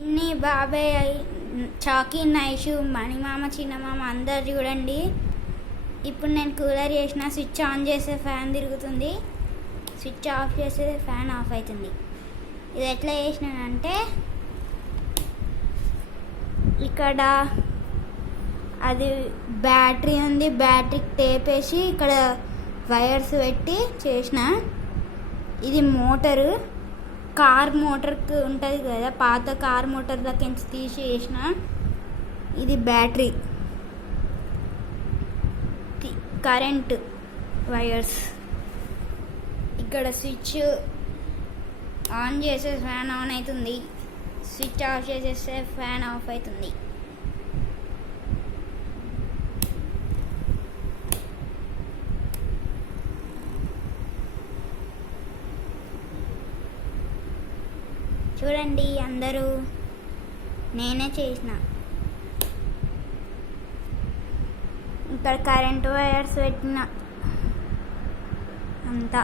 పిన్ని బాబాయ్ చాకీ నైషు మణిమామ చిన్నమామ అందరు చూడండి. ఇప్పుడు నేను కూలర్ చేసిన స్విచ్ ఆన్ చేస్తే ఫ్యాన్ తిరుగుతుంది, స్విచ్ ఆఫ్ చేస్తే ఫ్యాన్ ఆఫ్ అవుతుంది. ఇది ఎట్లా చేసినానంటే ఇక్కడ అది బ్యాటరీ ఉంది, బ్యాటరీకి టేప్ వేసి ఇక్కడ వైర్స్ పెట్టి చేసిన. ఇది మోటరు, కార్ మోటార్కి ఉంటుంది కదా, పాత కార్ మోటార్ దగ్గర తీసి వేసిన. ఇది బ్యాటరీ, కరెంట్ వైర్స్. ఇక్కడ స్విచ్ ఆన్ చేస్తే ఫ్యాన్ ఆన్ అవుతుంది, స్విచ్ ఆఫ్ చేసేస్తే ఫ్యాన్ ఆఫ్ అవుతుంది. చూడండి అందరూ, నేనే చేసిన. ఇక్కడ కరెంట్ వైర్స్ పెట్టిన అంతా.